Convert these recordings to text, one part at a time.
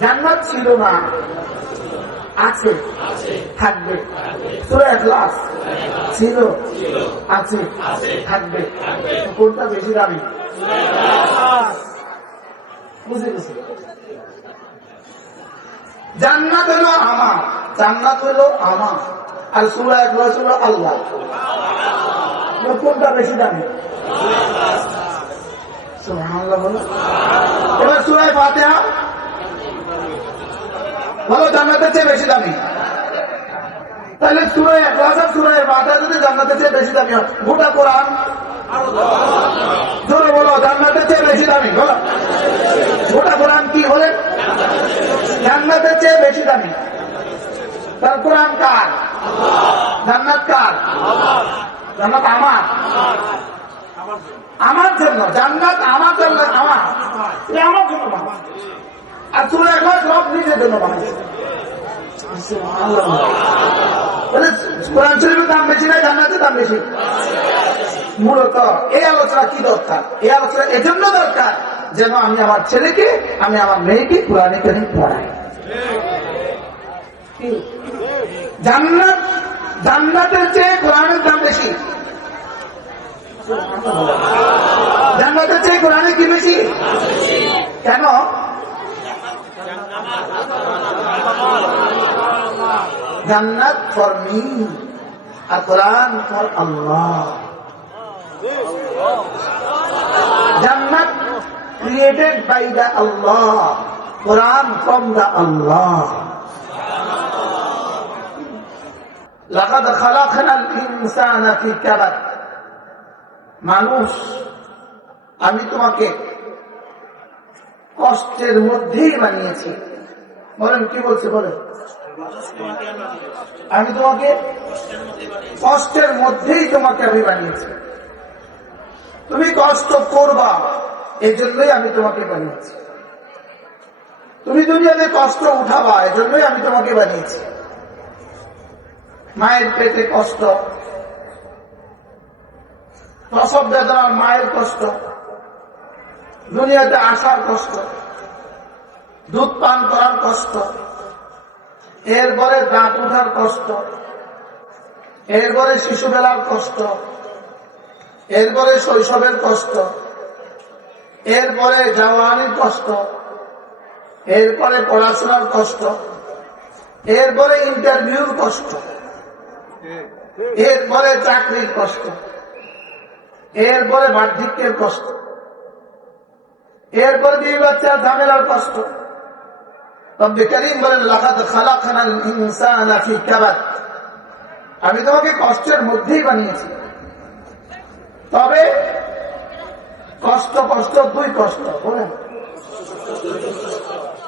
জান্নাত ছিল না, আছে, থাকবে। সূরা ইখলাস ছিল, আছে, থাকবে। কোনটা বেশি দামি? বুঝে গেছি। জান্নাত হলো আমার, জান্নাত হলো আমার, আর সূরা ইখলাস হলো আল্লাহ। কোনটা বেশি দামি? সুবহানাল্লাহ বলো। এবার সূরা ফাতিহা বলো জান্নাতের চেয়ে বেশি দামি। তাহলে সূরা ইখলাস আর সূরা ফাতিহা যদি জান্নাতের চেয়ে বেশি দামি হয়, গোটা কোরআন জোরে বলো জান্নাতের চেয়ে বেশি দামি। বলো গোটা কোরআন কি বলে? জান্নাতের চেয়ে বেশি দামি। তার কোরআন কার? জান্নাত কার? জান্নাত আমার, আমার জন্য। জান্নাত আমার জন্য, আমার, এটা আমার জন্য বানানো। আর সূরা ইখলাস রব নিজের জন্য বানাইছে। কোরআন শরীফের দাম বেশি না জান্নাতের দাম বেশি? মূলত এই আলোচনা কি দরকার? এই আলোচনা এজন্য দরকার যেন আমি আমার ছেলেকে, আমি আমার মেয়েকে কোরআনে কারীম পড়াই। জান্নাত, জান্নাতের চেয়ে কোরআনের দাম বেশি। জান্নাতের চেয়ে কোরআনে কি বেশি? কেন? জান্নাত ফর মি আর কোরআন ফর আল্লাহ। জান্নাত created by the Allah, Quran from the Allah. لقد خلقنا الإنسان في كبد। মানুষ, আমি তোমাকে কষ্টের মধ্যেই বানিয়েছি। বলেন কি বলছে? বলেন আমি তোমাকে কষ্টের মধ্যেই তোমাকে আমি বানিয়েছি। তুমি কষ্ট করবা, এই জন্যই আমি তোমাকে বানিয়েছি। তুমি দুনিয়াতে কষ্ট উঠাবা, এই জন্যই আমি তোমাকে বানিয়েছি। মায়ের পেটে কষ্ট, প্রসব বেদনার মায়ের কষ্ট, দুনিয়াতে আসার কষ্ট, দুধ পান করার কষ্ট, এরপরে দাঁত উঠার কষ্ট, এরপরে শিশুবেলার কষ্ট, এরপরে শৈশবের কষ্ট, এরপরে জওয়ানির কষ্ট, এরপরে পড়াশোনার কষ্ট, এরপরে ইন্টারভিউর কষ্ট, এরপরে চাকরির কষ্ট, এরপরে বার্ধক্যের কষ্ট, এরপরে দুই বাচ্চার ঝামেলার কষ্ট। রব্বে কারীম বলেন লাকাদ খালাকনাল ইনসানা ফি কাবাদ। আমি তোমাকে কষ্টের মধ্যেই বানিয়েছি। তবে কষ্ট কষ্ট দুই কষ্ট। বলেন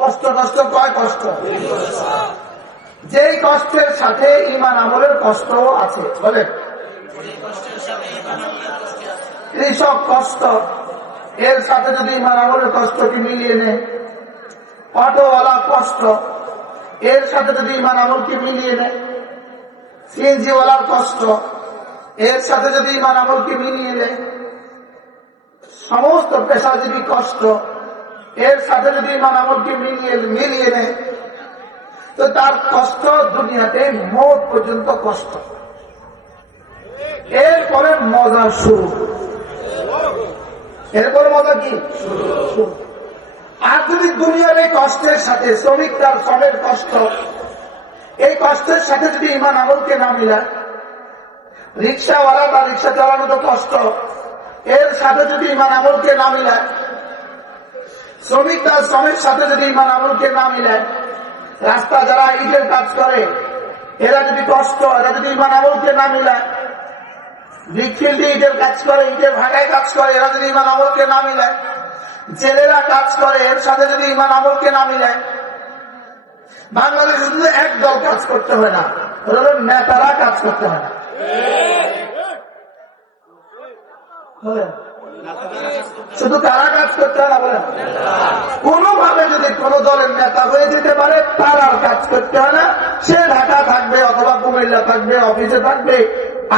কষ্ট কষ্ট কয় কষ্ট? যেই কষ্টের সাথে ঈমান আমলের কষ্ট আছে। বলেন কৃষক কষ্ট, এর সাথে যদি ঈমান আমলের কষ্টকে মিলিয়ে নেয়। অটোওয়ালা কষ্ট, এর সাথে যদি ঈমান আমলকে মিলিয়ে নেয়। সিএনজিওয়ালার কষ্ট, এর সাথে যদি ঈমান আমলকে মিলিয়ে নেয়। সমস্ত পেশাজীবী কষ্ট, এর সাথে যদি ঈমান আমলকে মিলিয়ে নেয়, তো তার কষ্ট দুনিয়াতে মওত পর্যন্ত কষ্ট। এরপরে মজা শুরু। এরপরে মজা কি? আর যদি দুনিয়ার এই কষ্টের সাথে শ্রমিক তার শ্রমের কষ্ট, এই কষ্টের সাথে যদি ঈমান আমলকে না মিলায়, রিক্সাওয়ালা বা রিক্সা চালানো তো কষ্ট, এর সাথে যদি ঈমান আমলকে না মিলায়, শ্রমিক তার শ্রমের সাথে যদি ঈমান আমলকে না মিলায়, রাস্তা যারা ইটের কাজ করে এরা যদি কষ্ট, এরা যদি ঈমান আমলকে না মিলায়, ব্রিকফিল্ডে ইটের কাজ করে, ইটের ভাটায় কাজ করে, এরা যদি ঈমান আমলকে না মিলায়, জেলেরা কাজ করে, এর সাথে যদি ঈমান আমলকে না মিলায়, বাংলাদেশে শুধু একদল কাজ করতে হয় না, নেতারা কাজ করতে হয় না। শুধু কারা কাজ করতে হয় না? বলেন কোনভাবে যদি কোন দলের নেতা হয়ে যেতে পারে তার আর কাজ করতে হয় না। সে ঢাকা থাকবে অথবা কুমিল্লা থাকবে, অফিসে থাকবে,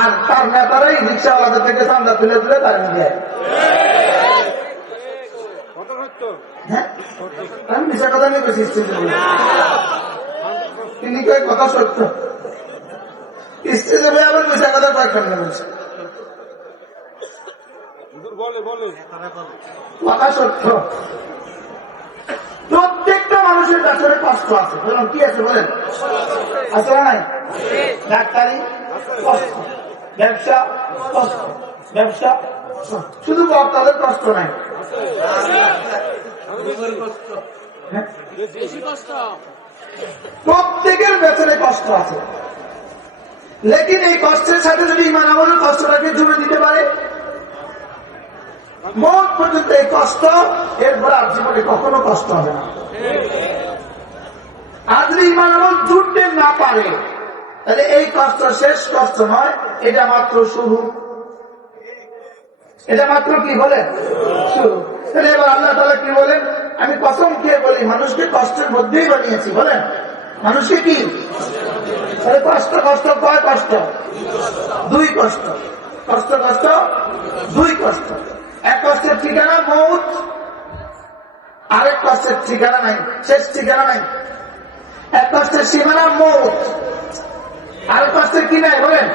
আর তার নেতারাই রিক্সাওয়ালাদের থেকে চাঁদা তুলে তুলে তার নিয়ে হ্যাঁ, আমি মিশা কথা নিয়ে বেশি তিনি কয় কথা সত্য, স্টেজে আবার মিশা কথা কয়েকটা বলছে কথা সত্য। প্রত্যেকটা মানুষের পেছনে কষ্ট আছে, বললাম কি আছে বলেন, আছে না নাই? ডাক্তারি কষ্ট, ব্যবসা কষ্ট, ব্যবসা শুধু বক্তাদের কষ্ট নাই, প্রত্যেকের পেছনে কষ্ট আছে। লেকিন এই কষ্টের সাথে যদি ইমান আমলের কষ্টটাকে জুড়ে দিতে পারে, মত পর্যন্ত এই কষ্ট, এরপর আর জীবনে কখনো কষ্ট হবে না। আর যদি ইমান আমল জুড়তে না পারে, তাহলে এই কষ্ট শেষ কষ্ট নয়, এটা মাত্র শুরু, এটা মাত্র কি বলে শুরু। তাহলে এবার আল্লাহ তাআলা কি বলেন, আমি কসম খেয়ে বলি মানুষকে কষ্টের মধ্যেই বানিয়েছি। বলেন মানুষকে কি কষ্ট, কষ্ট কয় কষ্ট, দুই কষ্ট, কষ্ট কষ্ট দুই কষ্ট। এক কষ্টের ঠিকানা মৌত, আরেক কষ্টের ঠিকানা নাই, শেষ ঠিকানা নাই। এক কষ্টের সীমানা মৌত, আরেক কষ্টের কি নাই বলেন,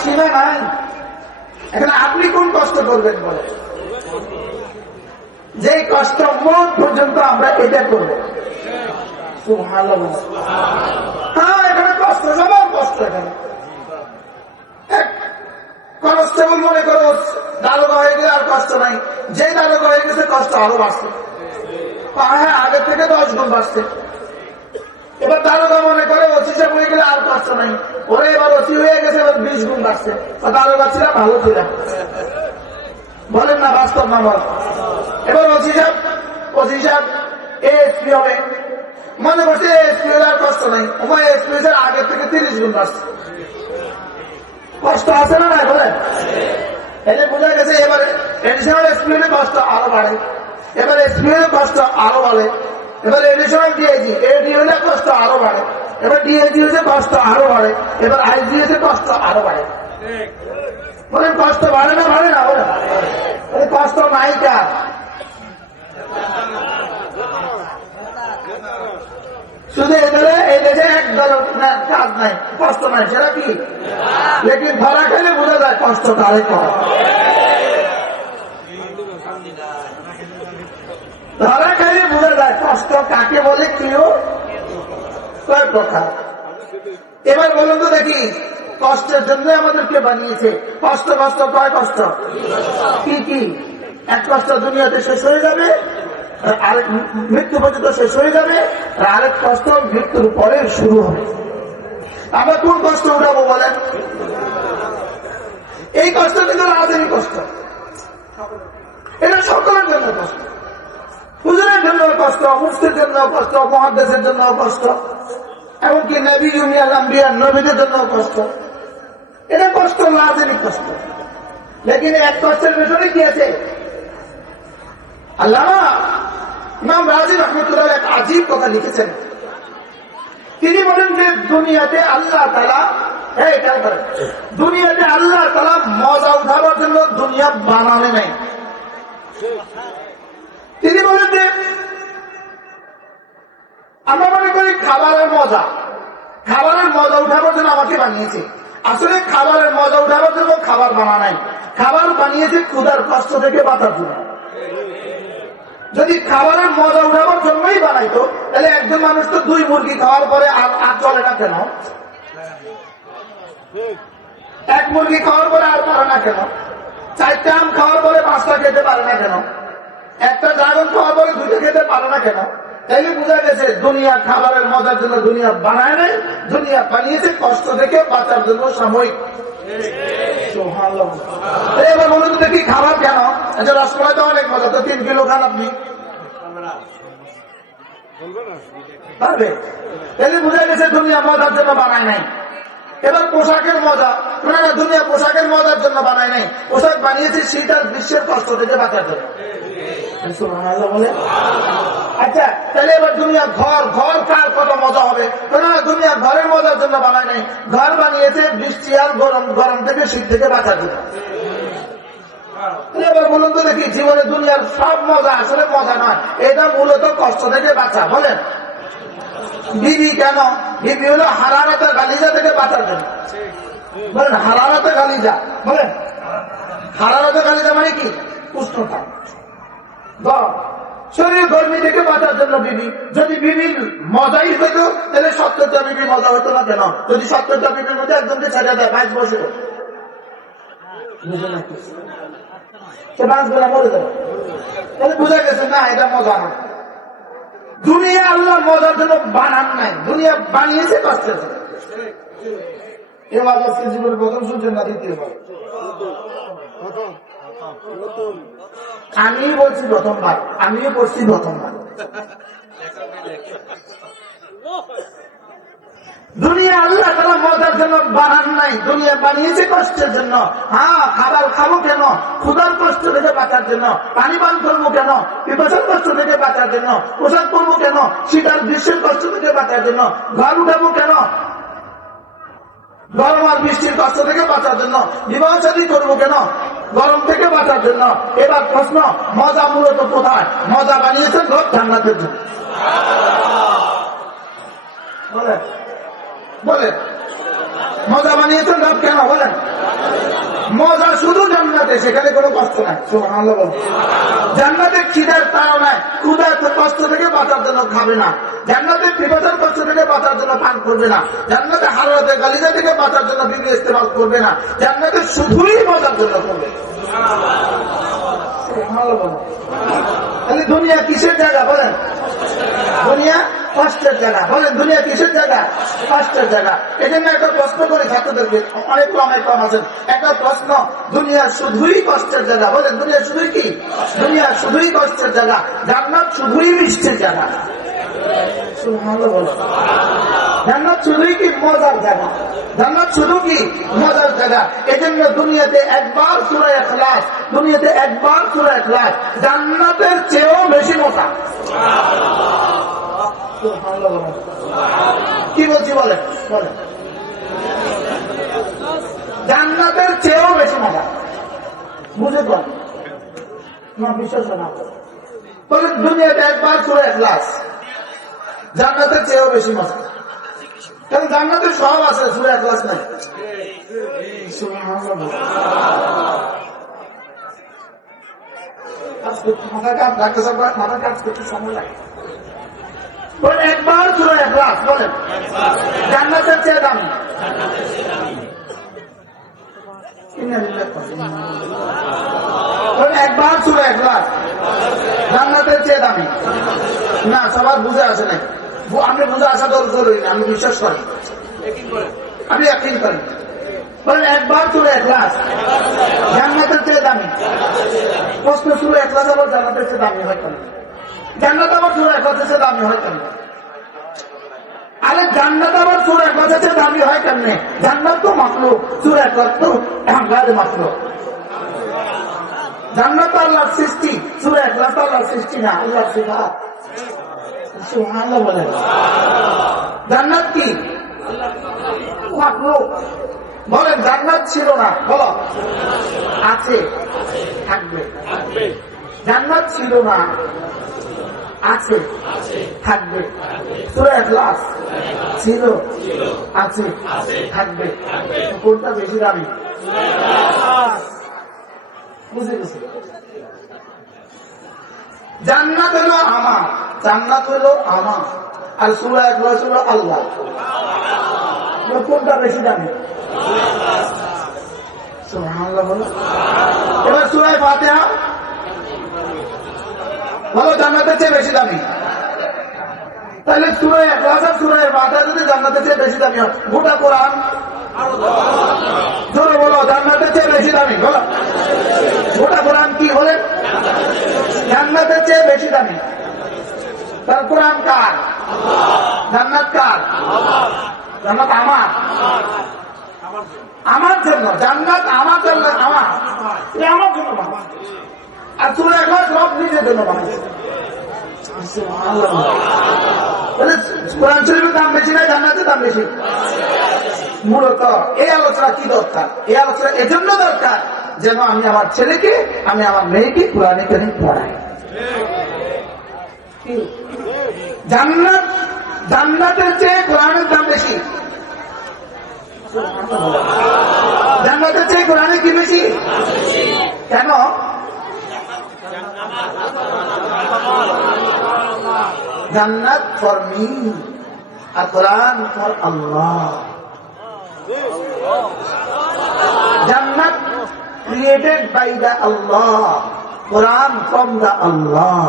সীমা নাই। এখন আপনি কোন কষ্ট করবেন বলেন? যে কষ্ট মৌত পর্যন্ত আমরা এটা করবো। হ্যাঁ, এখানে কষ্ট, সবার কষ্ট। এখানে কনস্টেবল মনে করো দারোগা হয়ে গেলে আর কষ্ট নাই, যে দারোগা হয়ে গেছে কষ্ট আরো বাড়ছে। হ্যাঁ, আগের থেকে 10 গুণ বাড়ছে। এবার দারোগা মনে করে ওসি সাহেব হয়ে গেলে আর কষ্ট নাই, ওরা এবার ওসি হয়ে গেছে, এবার 20 গুণ বাড়ছে। দারোগা ছিল ভালো ছিল, বলেন না বাস্তব না বল। এবার ওসি সাহেব এএসপি হবে, মনে করছে এএসপি হলে আর কষ্ট নাই, ওমা এএসপি আগের থেকে 30 গুণ বাড়ছে। কষ্ট আছে না নাই বলেন? এতে বোঝা গেছে এবারে এডিশনাল এসপি হলে কষ্ট আরো বাড়ে, এবার এসপি হলে কষ্ট আরো বাড়ে, এবার এডিশনাল ডিআইজি এডি হলে কষ্ট আরো বাড়ে, এবার ডিআইজি হলে কষ্ট আরো বাড়ে, এবার আইজি হলে কষ্ট আরো বাড়ে। বলেন কষ্ট বাড়ে না বাড়ে না বলেন? কষ্ট নাই কার? শুধু এদের এই দেশে এক দল কাজ নাই, কষ্ট নাই, সেটা কি? লেকিন ধরা খেলে বোঝা যায় কষ্ট কারে কর। ধরা খেলে বোঝা যায় কষ্ট কাকে বলে, কেউ কয় প্রকার। এবার বলুন তো দেখি, কষ্টের জন্য আমাদেরকে বানিয়েছে, কষ্ট কষ্ট কয় কষ্ট, কি কি? এক কষ্ট দুনিয়াতে শেষ হয়ে যাবে, আরেক মৃত্যু পর্যন্ত শেষ হয়ে যাবে, আর আরেক কষ্ট মৃত্যুর পরে শুরু হবে। আমরা কোন কষ্ট উঠাবো বলেন? এই কষ্ট কিন্তু রাজনীতি কষ্ট, এটা সকলের জন্য কষ্ট, হুজুরের জন্য কষ্ট, মুফতির জন্য কষ্ট, মুহাদ্দিসের জন্য কষ্ট, এমনকি নবী মিয়াল আম্বিয়া নবীদের জন্য কষ্ট। এটা কষ্ট, রাজনীতি কষ্ট। লেকিন এক কষ্টের পেছনে কি আছে? আল্লামা ইমাম রাজি রহমতুল্লাহ এক আজীব কথা লিখেছেন। তিনি বলেন যে দুনিয়াতে আল্লাহ তাআলা, দুনিয়াতে আল্লাহ তাআলা মজা উঠাবার জন্য দুনিয়া বানানো নেই। তিনি বলেন যে আমরা মনে করি খাবারের মজা উঠাবার জন্য আমাকে বানিয়েছে। আসলে খাবারের মজা উঠাবার জন্য খাবার বানা নাই, খাবার বানিয়েছে ক্ষুধার কষ্ট থেকে বাঁচার জন্য। যদি খাবারের মজা উঠাবার জন্যই বানাইতো, তাহলে একজন মানুষ তো 2 মুরগি খাওয়ার পরে আর চলে না কেন? 1 মুরগি খাওয়ার পরে আর পারে না কেন? 4টা আম খাওয়ার পরে 5টা খেতে পারে না কেন? একটা ড্রাগন খাওয়ার পরে 2টা খেতে পারে না কেন? তাইলে বোঝা গেছে দুনিয়া খাবারের মজার জন্য দুনিয়া বানায় নাই, দুনিয়া বানিয়েছে কষ্ট থেকে বাঁচার জন্য সাময়িক। এবার বলুন দেখি খাবার কেন? আচ্ছা, রসমালাই তো অনেক মজা, তো 3 কিলো খান আপনি, পারবে? তাহলে বোঝা গেছে দুনিয়া মজার জন্য বানায় নাই। এবার পোশাকের মজা, না না, দুনিয়া পোশাকের মজার জন্য বানায় নাই, পোশাক বানিয়েছে শীত আর গ্রীষ্মের কষ্ট থেকে বাঁচার জন্য। বলে আচ্ছা, তাহলে এবার দুনিয়া ঘর কার কত মজা হবে? না, দুনিয়া ঘরের মজার জন্য বানায় নাই, ঘর বানিয়েছে বৃষ্টি আর গরম থেকে শীত থেকে বাঁচার জন্য। এবার বলুন তো দেখি, জীবনে দুনিয়ার সব মজা আসলে মজা নয়, এটা মূলত কষ্ট থেকে বাঁচা। বলেন বিবি কেন? বিবি হলো হারারাতে গালিজা থেকে বাঁচার জন্য। বলেন হারারাতে গালিজা, বলেন হারারাতে গালিজা মানে কি? উষ্ণতা, গরম, শরীর গরমি থেকে বাঁচার জন্য বিবি। যদি বিবির মজাই হইতো তাহলে 70টা বিবি মজা হইতো না কেন? যদি 70টা বিবির মধ্যে একজনকে ছেড়ে দেয় 22 বছর, সে বাঁচবে না, মরে যাবে। তাহলে বুঝা গেছে না এটা মজা না। দুনিয়া আল্লাহ মজার জন্য বানান নাই, দুনিয়া বানিয়েছে কষ্টের জন্য। এবার আজকে জীবনের প্রথম শুনছেন না দ্বিতীয়বার? আমি বলছি প্রথমবার, আমিও পড়ছি প্রথমবার। দুনিয়া আল্লাহ তাআলা মজার জন্য বানান নাই, দুনিয়া বানিয়েছে কষ্টের জন্য। হ্যাঁ, খাবার খাবো কেন? ক্ষুধার কষ্ট থেকে বাঁচার জন্য। পানি পান করবো কেন? পিপাসার কষ্ট থেকে বাঁচার জন্য। পোশাক পরবো কেন? শীতার গ্রীষ্মের কষ্ট থেকে বাঁচার জন্য। ঘর উঠাবো কেন? গরম আর বৃষ্টির কষ্ট থেকে বাঁচার জন্য। বিবাহ শাদী করবো কেন? গরম থেকে বাঁচার জন্য। এবার প্রশ্ন, মজা মূলত কোথায়? মজা বানিয়েছেন লোক জান্নাতের জন্য। বলেন বলেন মজা বানিয়েছেন রব কেন? বলেন মজা শুধু জান্নাতে, সেখানে কোনো কষ্ট নাই। সুবহানাল্লাহ বলেন। জান্নাতে খিদার তাড়া নাই, ক্ষুধার কষ্ট থেকে বাঁচার জন্য খাবে না। জান্নাতে পিপাসার কষ্ট থেকে বাঁচার জন্য পান করবে না। জান্নাতে হারাতে গালিজা থেকে বাঁচার জন্য বিবি ইস্তেমাল করবে না। জান্নাতে শুধুই মজার জন্য করবে। সুবহানাল্লাহ বলেন। তাহলে দুনিয়া কিসের জায়গা? বলেন দুনিয়া কষ্টের জায়গা। বলেন দুনিয়া কিসের জায়গা? কষ্টের জায়গা। এই জন্য একটা প্রশ্ন করে ছাত্রদেরকে, অনেক কম আছেন, একটা প্রশ্ন, দুনিয়া শুধুই কষ্টের জায়গা। বলেন দুনিয়া শুধুই কি? দুনিয়া শুধুই কষ্টের জায়গা, জান্নাত শুধুই মিষ্টির জায়গা। সুবহানাল্লাহ বলেন। জান্নাত শুধুই কি? মজার জায়গা। জান্নাত শুধু কি? মজার জায়গা। এই জন্য দুনিয়াতে একবার সূরা ইখলাস, দুনিয়াতে একবার সূরা ইখলাস জান্নাতের চেয়েও বেশি মজা। কি বলছি বলেন? বলেন জান্নাতের চেয়েও বেশি মজা। বুঝে পান না? বিশ্বাস না বলেন দুনিয়াতে একবার সূরা ইখলাস জান্নাতের চেয়েও বেশি মজা। কারণ জান্নাতের সব আছে, সূরা ইখলাস নাই। মাথা কাজ করতে সময় লাগে। একবার সূরা ইখলাস বলেন জান্নাতের চেয়ে দামি। একবার সূরা ইখলাস জান্নাতের চেয়ে দামি না। সবার বুঝে আসে নাই। আমি বুঝে আসা জরুরি না, আমি বিশ্বাস করি, আমি ইয়াকিন করি। বলেন একবার সূরা ইখলাস জান্নাতের চেয়ে দামি। প্রশ্ন, সূরা ইখলাস আবার জান্নাতের চেয়ে দামি হয় কেন? জান্নাত আবার সূরা ইখলাসের চেয়ে দামি হয় কেন? আরে জান্নাত আবার সূরা ইখলাসের চেয়ে দামি হয় কেমনে? জান্নাত তো মাখলুক, সূরা ইখলাস তো গায়রে মাখলুক। জান্নাত আল্লাহর সৃষ্টি, সূরা ইখলাস আল্লাহর সৃষ্টি না, আল্লাহর সিফাত। সুবহানাল্লাহ বলেন। জান্নাত কি? মাখলুক। বলেন জান্নাত ছিল না, বলো আছে, থাকবে। জান্নাত ছিল না, আছে, থাকবে। সূরা ইখলাস ছিল, আছে, থাকবে। কোনটা বেশি দামি? বুঝে গেছি। জান্নাত হলো আমার, জান্নাত হলো আমার, আর সূরা ইখলাস হলো আল্লাহ। কোনটা বেশি দামি? সুবহানাল্লাহ বলো। এবার সূরা ফাতিহা বলো জান্নাতের চেয়ে বেশি দামি। তাহলে সূরা ইখলাস আর সূরা ফাতিহা যদি জান্নাতের চেয়ে বেশি দামি হয়, গোটা কোরআন জোরে বলো জান্নাতের চেয়ে বেশি দামি। বলো গোটা কোরআন কি বলে? জান্নাতের চেয়ে বেশি দামি। তার কোরআন কার? জান্নাত কার? জান্নাত আমার, আমার জন্য। জান্নাত আমার জন্য, আমার আমার জন্য। আর সূরা ইখলাস রব নিজের জন্য বানাইছে। কোরআন শরীফের দাম বেশি না জান্নাতের দাম বেশি? মূলত এই আলোচনা কি দরকার? এই আলোচনা এজন্য দরকার যেন আমি আমার ছেলেকে, আমি আমার মেয়েকে কোরআনে কারীম পড়াই। জান্নাত, জান্নাতের চেয়ে কোরআনের দাম বেশি। জান্নাতের চেয়ে কোরআনে কি বেশি? কেন? জান্নাত ফর মি আর কোরআন ফর আল্লাহ। জান্নাত created by the Allah, Quran from the Allah.